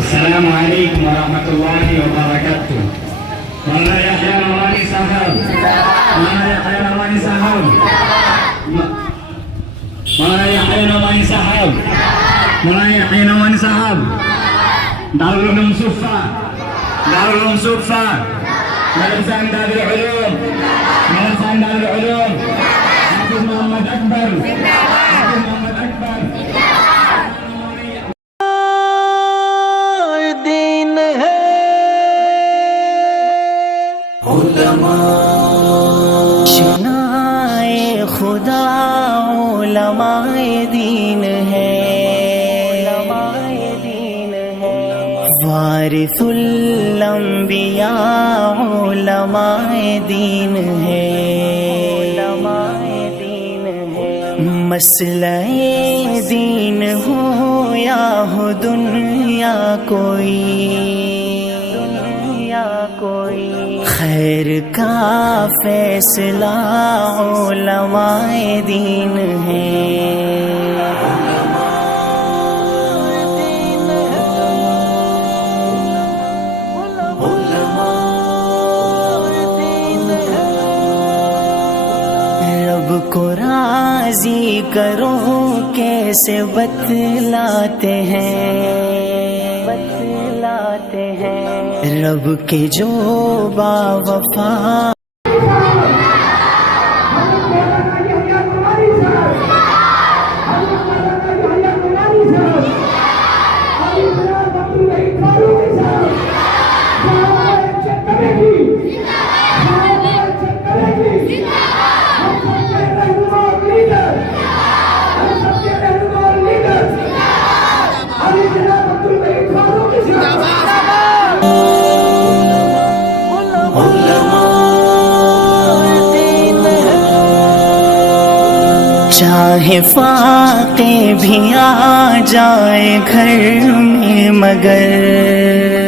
السلام علیکم ورحمۃ اللہ وبرکاتہ. مولانا یحییٰ نورانی صاحب, مولانا یحییٰ نورانی صاحب, مولانا یحییٰ نورانی صاحب, مولانا یحییٰ نورانی صاحب, دار العلوم صفا, دار العلوم صفا, مدرسة دار العلوم, مدرسة دار العلوم, حافظ محمد أكبر, حافظ محمد أكبر. دین ہے علماء شنائے خدا, علماء دین ہے, علماء دین ہے, وارث الانبیاء, علماء دین ہے, علماء دین ہے. مسئلہ دین ہو یا ہو دنیا کوئی, دنیا کوئی, خیر کا فیصلہ علماء دین ہے. رب کو راضی کرو کیسے بتلاتے ہیں, بتلاتے ہیں, رب کے جو با وفا. چاہے فاقے بھی آ جائے گھر میں مگر